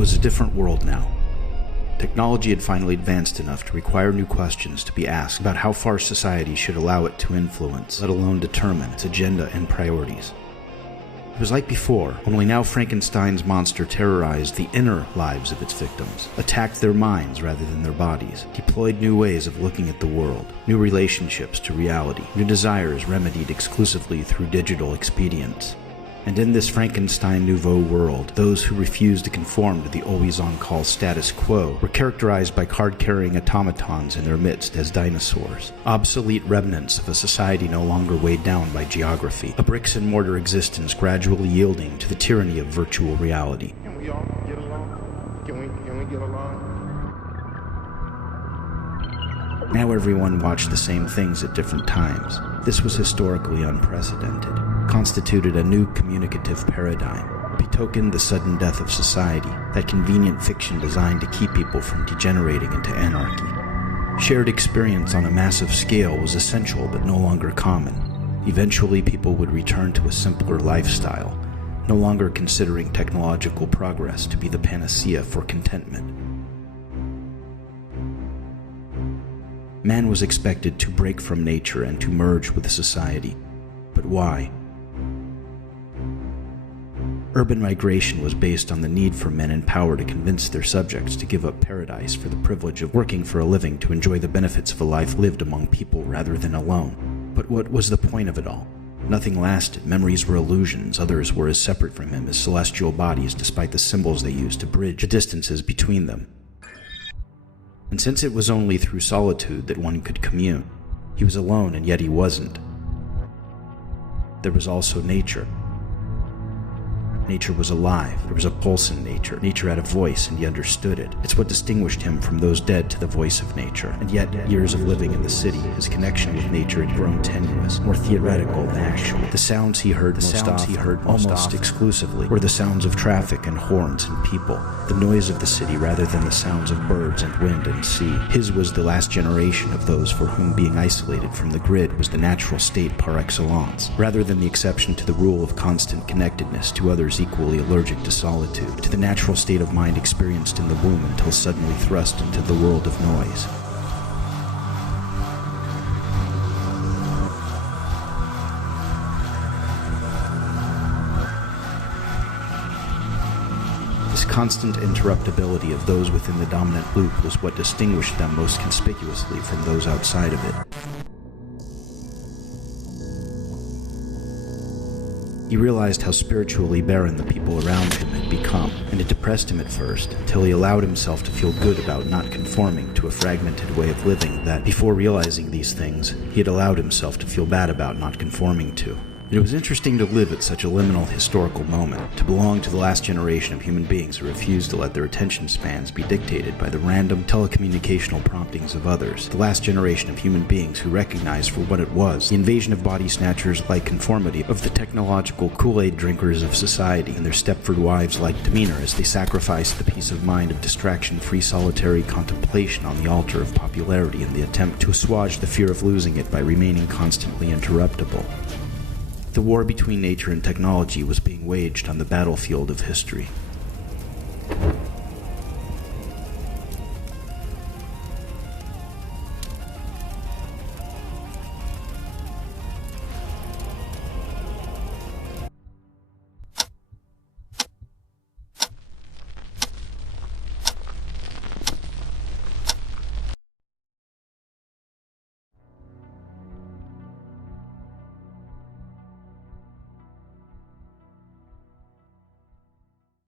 was a different world now. Technology had finally advanced enough to require new questions to be asked about how far society should allow it to influence, let alone determine, its agenda and priorities. It was like before, only now Frankenstein's monster terrorized the inner lives of its victims, attacked their minds rather than their bodies, deployed new ways of looking at the world, new relationships to reality, new desires remedied exclusively through digital expedients. And in this Frankenstein nouveau world, those who refused to conform to the always-on-call status quo were characterized by card-carrying automatons in their midst as dinosaurs, obsolete remnants of a society no longer weighed down by geography, a bricks-and-mortar existence gradually yielding to the tyranny of virtual reality. Can we all get along? Can we get along? Now everyone watched the same things at different times. This was historically unprecedented, constituted a new communicative paradigm, betokened the sudden death of society, that convenient fiction designed to keep people from degenerating into anarchy. Shared experience on a massive scale was essential but no longer common. Eventually people would return to a simpler lifestyle, no longer considering technological progress to be the panacea for contentment. Man was expected to break from nature and to merge with society. But why? Urban migration was based on the need for men in power to convince their subjects to give up paradise for the privilege of working for a living to enjoy the benefits of a life lived among people rather than alone. But what was the point of it all? Nothing lasted, memories were illusions, others were as separate from him as celestial bodies despite the symbols they used to bridge the distances between them. And since it was only through solitude that one could commune, he was alone and yet he wasn't. There was also nature. Nature was alive. There was a pulse in nature. Nature had a voice, and he understood it. It's what distinguished him from those dead to the voice of nature. And yet, years of living in the city, his connection with nature had grown tenuous, more theoretical than actual. The sounds he heard almost exclusively were the sounds of traffic and horns and people, the noise of the city rather than the sounds of birds and wind and sea. His was the last generation of those for whom being isolated from the grid was the natural state par excellence, rather than the exception to the rule of constant connectedness to others equally allergic to solitude, to the natural state of mind experienced in the womb until suddenly thrust into the world of noise. This constant interruptibility of those within the dominant loop was what distinguished them most conspicuously from those outside of it. He realized how spiritually barren the people around him had become, and it depressed him at first, until he allowed himself to feel good about not conforming to a fragmented way of living that, before realizing these things, he had allowed himself to feel bad about not conforming to. It was interesting to live at such a liminal historical moment, to belong to the last generation of human beings who refused to let their attention spans be dictated by the random telecommunicational promptings of others, the last generation of human beings who recognized for what it was, the invasion of body snatchers like conformity, of the technological Kool-Aid drinkers of society, and their Stepford wives-like demeanor as they sacrificed the peace of mind of distraction-free solitary contemplation on the altar of popularity in the attempt to assuage the fear of losing it by remaining constantly interruptible. The war between nature and technology was being waged on the battlefield of history.